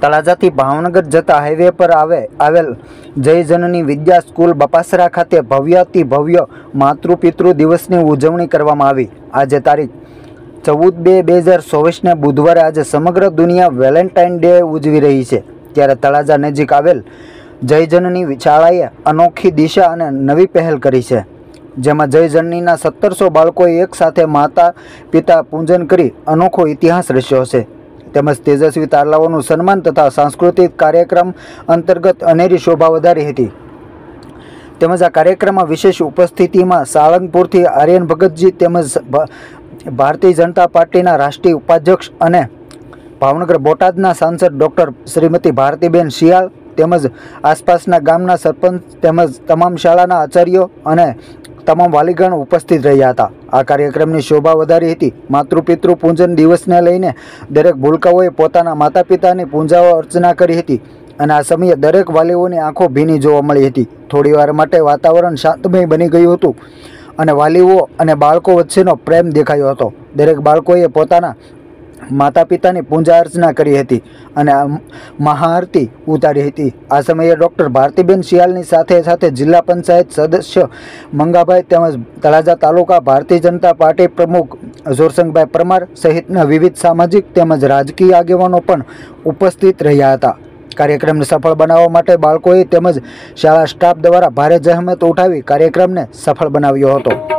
તળાજાથી ભાવનગર જતા હાઈવે પર આવેલ જય જનની વિદ્યા સ્કૂલ બપાસરા ખાતે ભવ્યથી ભવ્ય માતૃપિતૃ દિવસની ઉજવણી કરવામાં આવી। આજે તારીખ 14/2/2024ને બુધવારે આજે સમગ્ર દુનિયા વેલેન્ટાઇન ડે ઉજવી રહી છે। ત્યારે તળાજા નજીક આવેલ જય જનની શાળાએ અનોખી દિશા અને નવી પહેલ કરી છે, જેમાં જય જનનીના 1700 બાળકોએ એક સાથે માતા પિતા પૂજન કરી અનોખો ઇતિહાસ રચ્યો છે। તેમજ તેજસ્વી તારલાઓનું સન્માન તથા સાંસ્કૃતિક કાર્યક્રમ અંતર્ગત અનેરી શોભા વધારી હતી। તેમજ આ કાર્યક્રમમાં વિશેષ ઉપસ્થિતિમાં સાળંગપુરથી આર્યન ભગતજી તેમજ ભારતીય જનતા પાર્ટીના રાષ્ટ્રીય ઉપાધ્યક્ષ અને ભાવનગર બોટાદના સાંસદ ડૉક્ટર શ્રીમતી ભારતીબેન શિયાળ તેમજ આસપાસના ગામના સરપંચ તેમજ તમામ શાળાના આચાર્યો અને તમામ વાલીગણ ઉપસ્થિત રહ્યા હતા। આ કાર્યક્રમની શોભા વધારી હતી। માતૃપિતૃ પૂજન દિવસને લઈને દરેક ભૂલકાઓએ પોતાના માતા પિતાની પૂજાઓ અર્ચના કરી હતી અને આ સમયે દરેક વાલીઓની આંખો ભીની જોવા મળી હતી। થોડીવાર માટે વાતાવરણ શાંતમય બની ગયું હતું અને વાલીઓ અને બાળકો વચ્ચેનો પ્રેમ દેખાયો હતો। દરેક બાળકોએ પોતાના માતા પિતાની પૂજા અર્ચના કરી હતી અને મહાઆરતી ઉતારી હતી। આ સમયે ડૉક્ટર ભારતીબેન શિયાળની સાથે સાથે જિલ્લા પંચાયત સદસ્ય મંગાભાઈ તેમજ તળાજા તાલુકા ભારતીય જનતા પાર્ટી પ્રમુખ જોરસંગભાઈ પરમાર સહિતના વિવિધ સામાજિક તેમજ રાજકીય આગેવાનો પણ ઉપસ્થિત રહ્યા હતા। કાર્યક્રમને સફળ બનાવવા માટે બાળકોએ તેમજ શાળા સ્ટાફ દ્વારા ભારે જહેમત ઉઠાવી કાર્યક્રમને સફળ બનાવ્યો હતો।